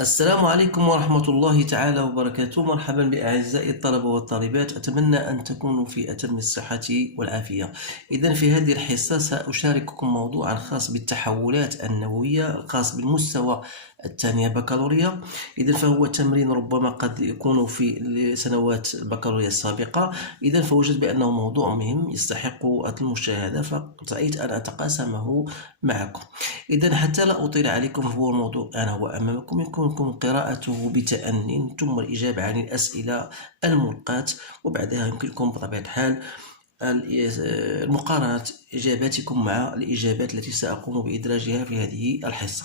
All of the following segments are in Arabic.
السلام عليكم ورحمة الله تعالى وبركاته. مرحبا بأعزائي الطلبة والطالبات، أتمنى أن تكونوا في أتم الصحة والعافية. إذن في هذه الحصة سأشارككم موضوعا خاص بالتحولات النووية الخاص بالمستوى الثانية بكالوريا. إذن فهو تمرين ربما قد يكون في سنوات البكالوريا السابقة. إذن فوجدت بأنه موضوع مهم يستحق المشاهدة، فرأيت أن أتقاسمه معكم. إذن حتى لا أطيل عليكم، هو الموضوع الآن هو أمامكم، يمكنكم قراءته بتأني ثم الإجابة عن الأسئلة الملقاة، وبعدها يمكنكم بطبيعة الحال المقارنة إجاباتكم مع الإجابات التي سأقوم بإدراجها في هذه الحصة.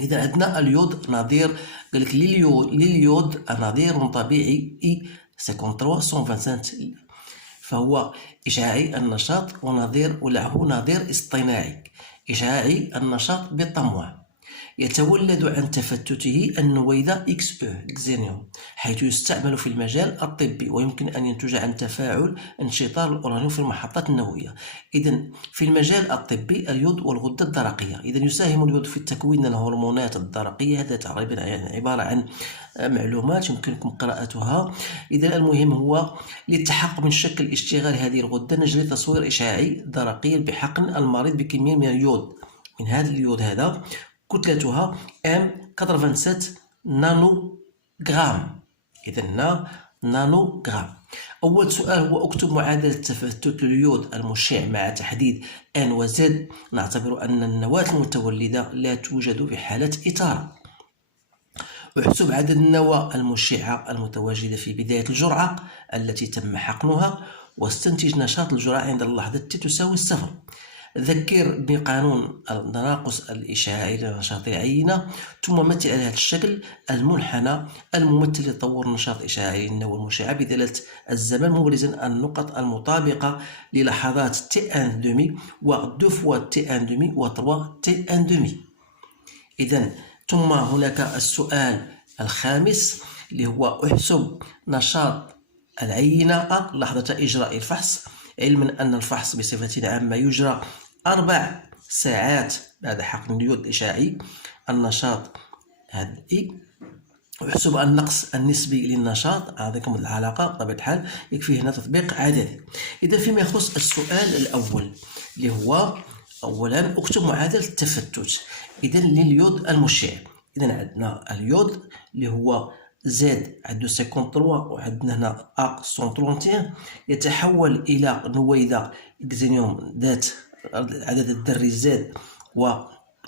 إذا عندنا اليود نظير، قال لك لليود نظير طبيعي إي 53 فهو إشعاعي النشاط، ونظير وله نظير اصطناعي إشعاعي النشاط بالطموع. يتولد عن تفتته النويذة XE إكزينيوم، حيث يستعمل في المجال الطبي، ويمكن أن ينتج عن تفاعل انشطار الأورانيوم في المحطات النووية. إذن في المجال الطبي اليود والغدة الدرقية. إذن يساهم اليود في تكوين الهرمونات الدرقية. هذا تقريبا يعني عبارة عن معلومات يمكنكم قراءتها. إذن المهم هو للتحقق من شكل اشتغال هذه الغدة نجري تصوير إشعاعي درقي بحقن المريض بكمية من اليود، من هذا اليود هذا كتلتها M87 نانو غرام. إذن نانو غرام. أول سؤال هو اكتب معادلة تفتت اليود المشع مع تحديد N و Z. نعتبر أن النواة المتولدة لا توجد في حالة إثارة. احسب عدد النواة المشعة المتواجدة في بداية الجرعة التي تم حقنها، واستنتج نشاط الجرعة عند اللحظة T تساوي 0. ذكر بقانون التناقص الإشعاعي لنشاط العينة، ثم مثل على هذا الشكل المنحنى الممثل لتطور نشاط إشعاعي للنواة المشعة بدلالة الزمن، مبرزا النقط المطابقة للحظات T1,5 و 2 fois T1,5 و 3 T1,5. إذن ثم هناك السؤال الخامس اللي هو احسب نشاط العينة لحظة إجراء الفحص، علما أن الفحص بصفة عامة يجرى 4 ساعات بعد حقن اليود الإشعاعي. النشاط هذه احسب النقص النسبي للنشاط. أعطيكم العلاقة بطبيعة الحال، يكفي هنا تطبيق عددي. إذا فيما يخص السؤال الأول اللي هو أولا اكتب معادلة التفتت إذا لليود المشع. إذا عندنا اليود اللي هو زد عنده 53 وعندنا هنا أ 131 يتحول إلى نويذة إكزينيوم ذات عدد الذري زد و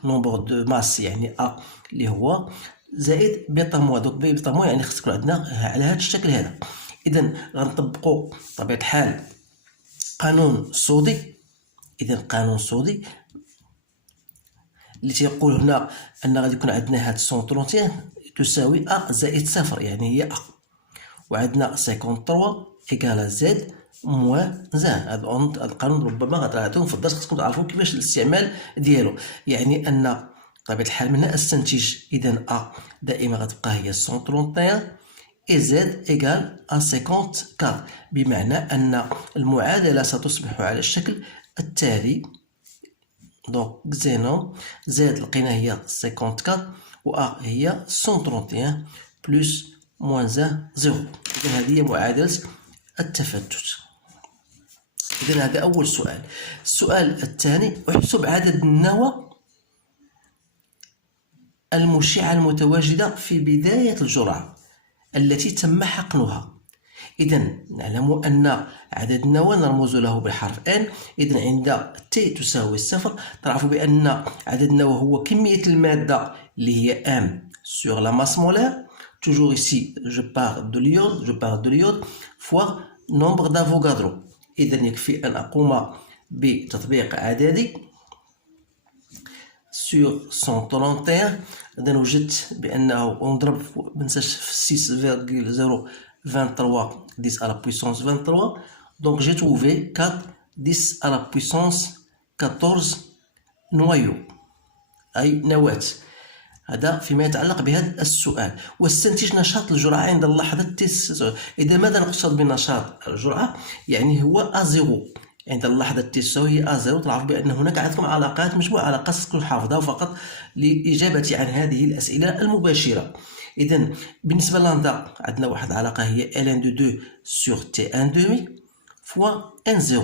نومبر دو ماس يعني أ اللي هو زائد بيطاموا. دوك بيطاموا يعني خص يكون عندنا على هذا الشكل هذا. إذا غنطبقوا بطبيعة الحال قانون صودي. إذا قانون صودي اللي تيقول هنا أن غادي يكون عندنا هاد 131 تساوي أ زائد 0 يعني هي أ، وعندنا 53 إيكالا زد موان زان. هاد القانون ربما غتعطيكم في الدرس، خصكم تعرفوا كيفاش الاستعمال ديالو. يعني أن بطبيعة الحال من هنا استنتج إذا أ دائما غتبقى هي 131 إي زد إيكال أ 54، بمعنى أن المعادلة ستصبح على الشكل التالي. دونك زينوم زد لقينا هي 54 و أ هي 131 بلس موان زان 0. إذا هذه هي معادلة التفتت. إذا هذا أول سؤال. السؤال الثاني احسب عدد النواة المشعة المتواجدة في بداية الجرعة التي تم حقنها. إذا نعلم أن عدد النواة نرمز له بالحرف N. إذا عند T تساوي 0 تعرفوا بأن عدد النواة هو كمية المادة اللي هي M sur la masse molaire. Toujours ici je parle de l'iode fois nombre d'Avogadro. إذا يكفي أن أقوم بتطبيق عددي sur 131. إذا وجدت بأنه نضرب منساش في 6,023 10 à la puissance 23. Donc j'ai trouvé 4 10 à la puissance 14 noyaux أي نواة. هذا فيما يتعلق بهذا السؤال. واستنتج نشاط الجرعة عند اللحظة 9. إذا ماذا نقصد بنشاط الجرعة؟ يعني هو أ0 عند اللحظة تي تساوي A0 تعرفوا بأن هناك عندكم علاقات، مجموعة علاقات تكون حافظها فقط لإجابة عن هذه الأسئلة المباشرة. إذا بالنسبة للندا عندنا واحد العلاقة هي ln de 2 sur T1 demi fois N0.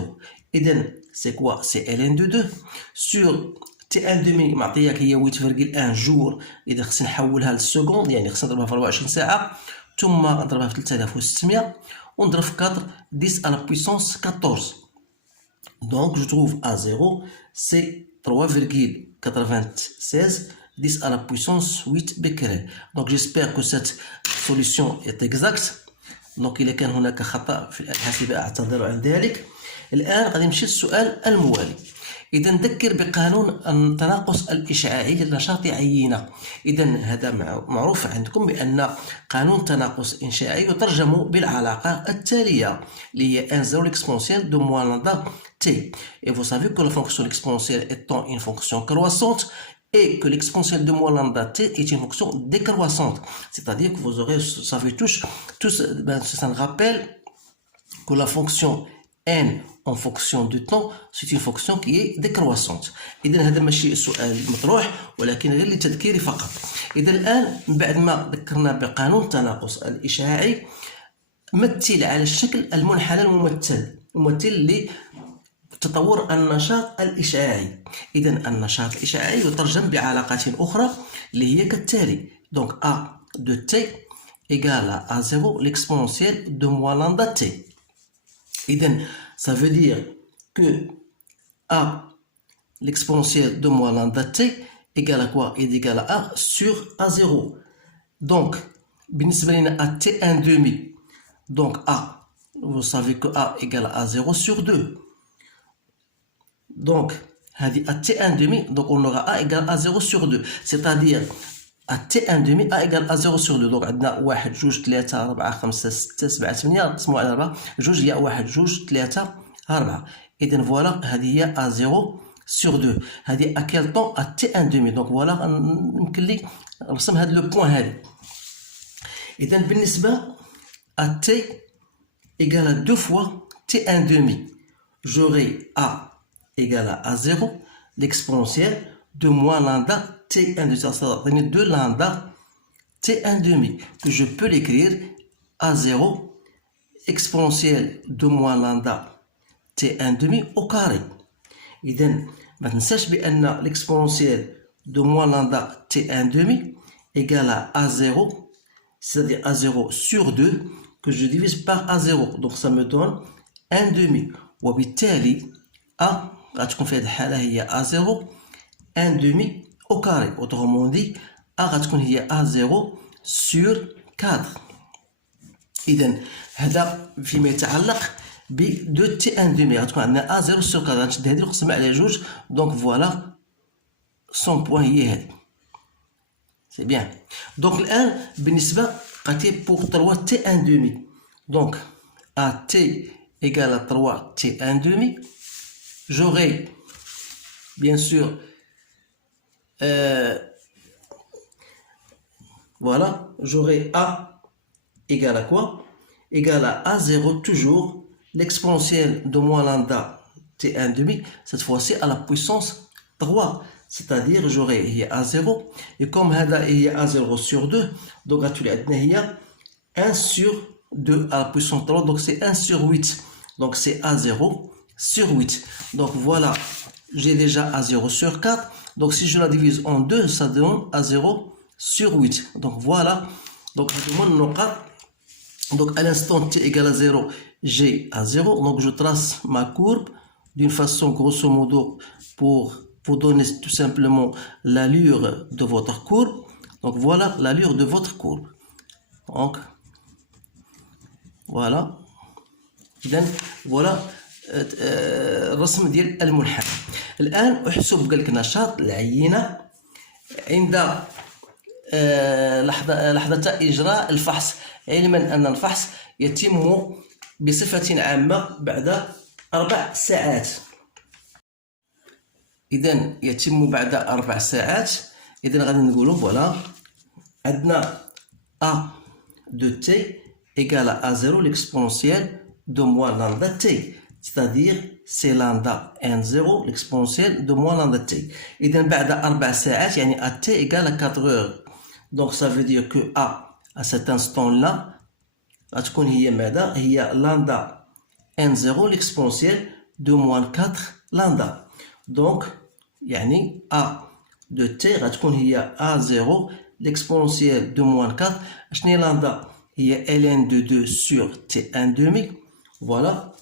إذا سي كوا سي ln de 2 sur T1 demi معطياك هي 8.1 جور. إذا خصني نحولها للسكوند يعني خصني نضربها في 24 ساعة ثم نضربها في 3600 ونضرب في 4 10 à la puissance 14. Donc je trouve A0 c'est 3,96 10 à la puissance 8 becquerel. Donc j'espère que cette solution est exacte. Donc إذا كان هناك خطأ في الحاسبة أعتذر عن ذلك. الآن غادي نمشي للسؤال الموالي. إذا نذكر بقانون التناقص الإشعاعي لنشاط عينة. إذا هذا معروف عندكم بأن قانون التناقص الإشعاعي يترجم بالعلاقة التالية اللي هي 1,0 l'exponentielle de moins lambda t. Et vous savez que la fonction exponentielle étant une fonction croissante et que l'exponentielle de moins lambda t est une fonction décroissante. C'est-à-dire que vous aurez, ça fait tous ça nous rappelle que la fonction n en fonction du temps c'est une fonction qui est décroissante. إذا هذا ماشي سؤال مطروح ولكن غير للتذكير فقط. إذا الآن بعد ما ذكرنا بقانون التناقص الإشعاعي مثل على الشكل المنحنى الممثل لتطور النشاط الإشعاعي. إذا النشاط الإشعاعي يترجم بعلاقات أخرى اللي هي كالتالي. Donc A de t égale à A0 l'exponentielle de moins lambda t. إذا ça veut dire que A l'exponentielle de moins lambda t égale à quoi? Il est égal à A sur A0. Donc بالنسبة لنا à T1 demi, donc A, vous savez que A égale à A0 sur 2. Donc هذه à T1 demi, donc on aura A égale à 0 sur 2. C'est-à-dire à T1 demi A égale à 0 sur 2. Donc عندنا 1 2 3 4 5 6 7 8 نقسموا على 4 جوج هي 1 2 3 4. إذا فوالا هذه هي A 0 sur 2. هذه à quel temps? à T1 demi. Donc voilà يمكن لي نرسم هذا لو بوين هذه. إذا بالنسبة à T égale à 2 fois T1 demi, j'aurai A égale à A0 l'exponentielle de moins lambda T1 demi, c'est-à-dire de lambda T1 demi, que je peux l'écrire A0 exponentielle de moins lambda T1 demi au carré. إذا ما تنساش بأن l'exponentielle de moins lambda T1 demi égale à A0, c'est-à-dire A0 sur 2 que je divise par A0. Donc ça me donne 1 demi. وبالتالي A غتكون في هذه الحالة هي A0 1 demi au carré. Autrement dit A غتكون هي A0 sur 4. إذا هذا فيما يتعلق ب 2 T1 demi غتكون عندنا A0 sur 4. غنشد هذه نقسمها على جوج. Donc voilà son point هي هذه. C'est bien. Donc الآن بالنسبة قاتي pour 3 T1 demi. Donc à T égale à 3 T1 demi, j'aurai bien sûr voilà, j'aurai A égale à quoi? Égale à A0 toujours l'exponentielle de moins lambda T1 demi, cette fois-ci à la puissance 3. C'est-à-dire j'aurai A0 et comme هذا هي A0 sur 2 donc غتولي عندنا هي 1 sur 2 à la puissance 3, donc c'est 1 sur 8. Donc c'est A0 sur 8. Donc voilà, j'ai déjà A0 sur 4. Donc si je la divise en 2, ça donne A0 sur 8. Donc voilà. Donc à l'instant t égale à 0, j'ai A0. Donc je trace ma courbe d'une façon grosso modo pour vous donner tout simplement l'allure de votre courbe. Donc voilà l'allure de votre courbe. Donc voilà. إذن voilà الرسم ديال المنحنى. الآن أحسب قال لك نشاط العينة عند لحظة إجراء الفحص، علما أن الفحص يتم بصفة عامة بعد 4 ساعات. إذن يتم بعد 4 ساعات. إذن غادي نقولوا فوالا عندنا A de t égale à A0 l'exponentielle de moins lambda t. c'est-à-dire c'est lambda n0 l'exponentielle de moins lambda t. إذا بعد 4 ساعات يعني à t égale à 4 heures. Donc ça veut dire que à cet instant-là غتكون هي ماذا؟ هي lambda n0 l'exponentielle de moins 4 lambda. Donc يعني a de t غتكون هي a0 l'exponentielle de moins 4. شنو هي lambda؟ هي ln de 2 sur t1 demi. Voilà.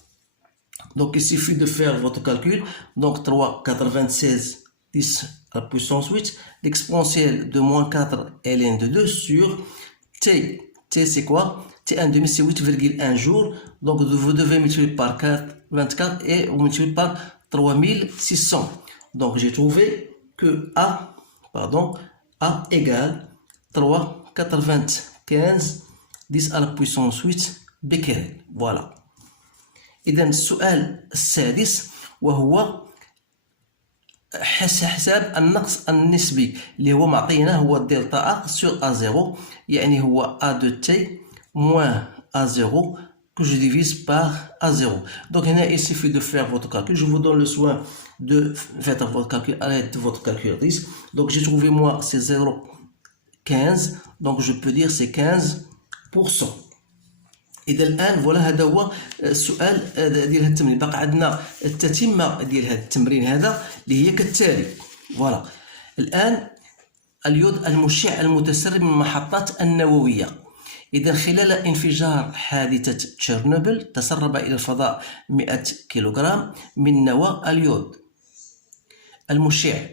Donc il suffit de faire votre calcul. Donc 3, 96, 10 à la puissance 8. L'exponentielle de moins 4 ln de 2 sur t. T c'est quoi? T1 demi c'est 8,1 jours. Donc vous devez multiplier par 24 et vous multipliez par 3600. Donc j'ai trouvé que A égale 3,95 10 à la puissance 8 بكري. Voilà. إذا السؤال السادس وهو حساب النقص النسبي اللي هو معطينا هو دلتا A sur A0 يعني هو A de T moins A0 que je divise par A0. Donc il suffit de faire votre calcul. Je vous donne le soin de faire votre calcul à l'aide de votre calculatrice. Donc j'ai trouvé moi c'est 0,15. Donc je peux dire c'est 15%. إذا الآن فوالا هذا هو السؤال ديال هذا التمرين. باقي عندنا التتمة ديال هذا التمرين هذا اللي هي كالتالي. فوالا الآن اليود المشع المتسرب من المحطات النووية. إذا خلال انفجار حادثة تشيرنوبل تسرب إلى الفضاء 100 كيلوغرام من نواة اليود المشع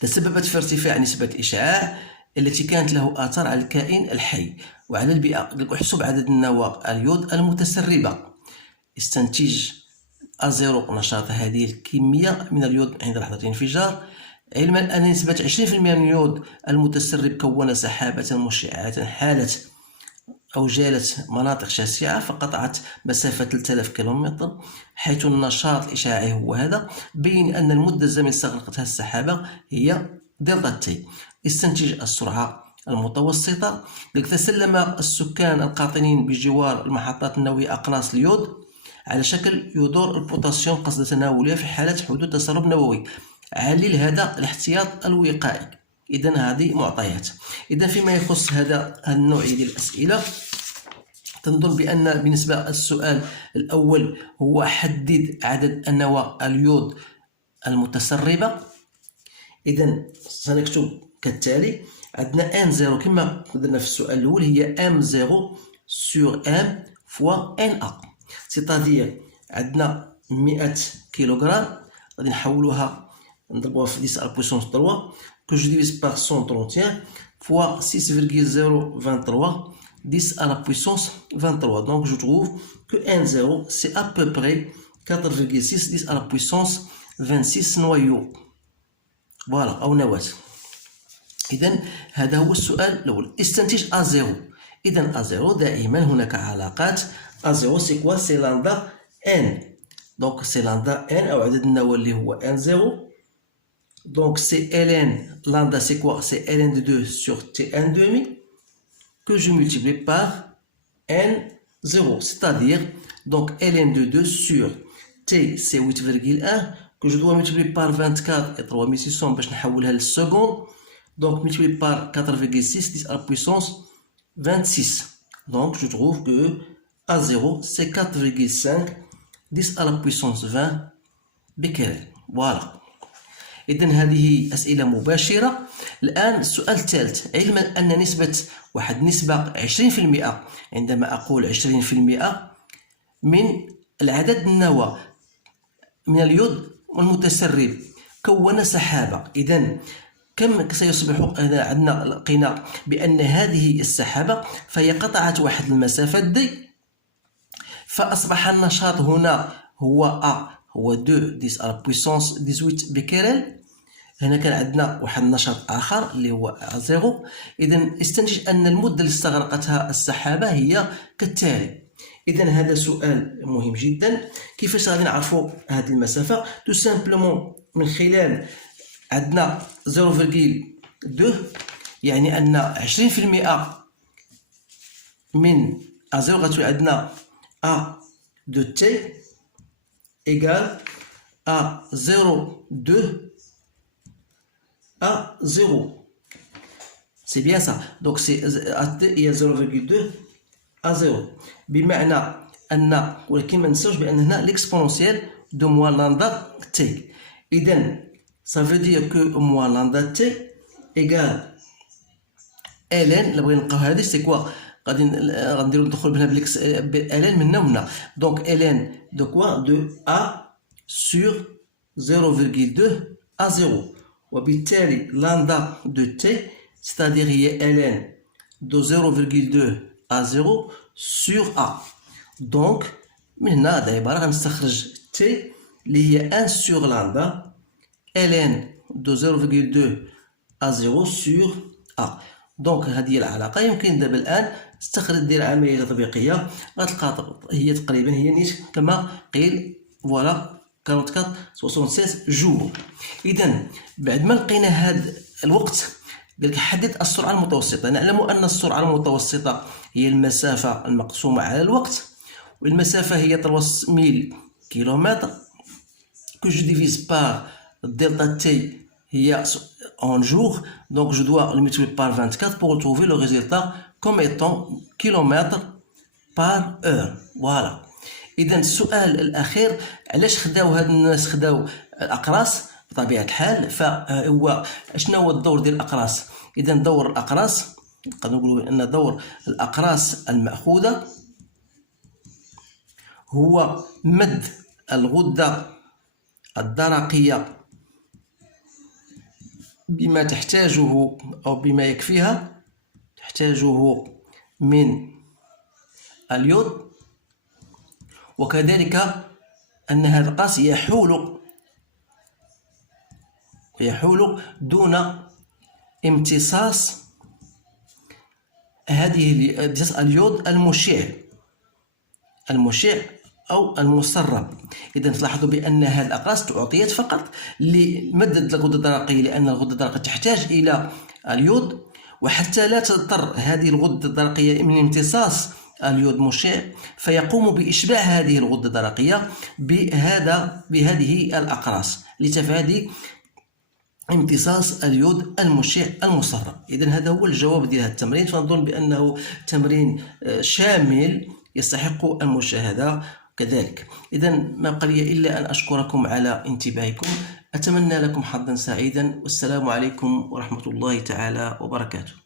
تسببت في ارتفاع نسبة الإشعاع التي كانت له آثار على الكائن الحي وعلى البيئة. احسب عدد النواة اليود المتسربة. استنتج A0 نشاط هذه الكمية من اليود عند لحظة الانفجار، علما أن نسبة 20% من اليود المتسرب كون سحابة مشعة حالت أو جالت مناطق شاسعة فقطعت مسافة 3000 كيلومتر، حيث النشاط الإشعاعي هو هذا. بين أن المدة الزمنية استغرقتها السحابة هي دلتا تي. استنتج السرعة المتوسطة. تسلم السكان القاطنين بجوار المحطات النووية أقراص اليود على شكل يودور البوتاسيوم قصد تناولها في حالة حدوث تسرب نووي. علل هذا الاحتياط الوقائي. إذن هذه معطيات. إذن فيما يخص هذا النوع ديال الأسئلة تنظن بأن بالنسبة للسؤال الأول هو حدد عدد النواة اليود المتسربة. إذن سنكتب كالتالي. عندنا N0 كما درنا في السؤال الأول هي M0 sur M fois NA. سيتادير عندنا 100 كيلوغرام غادي نحولوها نضربوها في 10 à la puissance 3 que je divise par 131 fois 6,023 10 à la puissance 23. Donc je trouve que N0 c'est à peu près 4,6 10 à la puissance 26 noyaux. Voilà أو نواة. إذن هذا هو السؤال الأول. استنتج A0. إذن A0 دائما هناك علاقات. A0 c'est quoi? C'est lambda N. Donc c'est lambda N أو عدد النواة اللي هو N0. Donc c'est ln, lambda c'est quoi? C'est ln de 2 sur T1 demi que je multiplie par N0. C'est-à-dire, donc ln de 2 sur T c'est 8,1 que je dois multiplier par 24 et 3600 باش نحولها للسكوند. Donc multiplié par 4,6 10 à la puissance 26. Donc je trouve que A0 c'est 4,5 10 à la puissance 20 بكري. Voilà. إذن هذه أسئلة مباشرة. الآن السؤال الثالث. علما أن نسبة 20% عندما أقول 20% من العدد النواة من اليود المتسرب كون سحابة. إذن كم سيصبح عندنا لقينا بأن هذه السحابة فهي قطعت واحد المسافة دي فأصبح النشاط هنا هو A هو 2 10 à la puissance 18 بكيرل. هنا كان عندنا واحد النشاط آخر اللي هو A0. إذن استنتج أن المدة اللي استغرقتها السحابة هي كالتالي. إذن هذا سؤال مهم جدا. كيفاش غادي نعرفوا هذه المسافة؟ تو سامبلومون من خلال عندنا 0,2 يعني أن 20% من A0 غتولي عندنا A de T égale à 0,2 à 0. C'est bien ça. Donc c'est à t il y a 0,2 à 0. بمعنى أن ولكن ما ننساوش بأن هنا l'exponentielle de moins lambda t. إذا ça veut dire que moins lambda t égale ln. إلا بغينا نلقاو هذه سي كوا غنديرو ندخل بها بالإكس ln من هنا ومن. دونك ln de quoi de a sur 0,2 à 0. وبالتالي lambda de t c'est-à-dire هي ln de 0,2 à 0 sur a. donc من هنا هذه عبارة غنستخرج t اللي هي 1 sur lambda ln de 0,2 à 0 sur a. دونك هذه هي العلاقة. يمكن دابا الآن تستخرج دير عملية تطبيقية غتلقى هي تقريبا هي نيت كما قيل فوالا 44 76 جور. إذا بعد ما لقينا هذا الوقت قالك حدد السرعة المتوسطة. نعلم أن السرعة المتوسطة هي المسافة المقسومة على الوقت، والمسافة هي 3000 كيلومتر que je divise par delta t هي en jour. Donc je dois le multiplier par 24 pour retrouver le résultat comme étant kilomètres par heure. Voilà. إذا السؤال الأخير علاش خداو هاد الناس خداو الأقراص بطبيعة الحال، فهو شنو هو الدور ديال الأقراص؟ إذا دور الأقراص نقدر نقولوا أن دور الأقراص المأخوذة هو مد الغدة الدرقية بما تحتاجه أو بما يكفيها تحتاجه من اليود، وكذلك أن هذا القاس يحول دون امتصاص اليود المشع أو المسرب. إذا تلاحظوا بأن هذه الأقراص تعطيت فقط لمدد الغدة الدرقية، لأن الغدة الدرقية تحتاج إلى اليود، وحتى لا تضطر هذه الغدة الدرقية من امتصاص اليود مشع فيقوم بإشباع هذه الغدة الدرقية بهذه الأقراص لتفادي امتصاص اليود المشع المسرب. إذن هذا هو الجواب ديال هذا التمرين. فنظن بأنه تمرين شامل يستحق المشاهدة كذلك. إذن ما بقى لي إلا أن أشكركم على انتباهكم. أتمنى لكم حظا سعيدا، والسلام عليكم ورحمة الله تعالى وبركاته.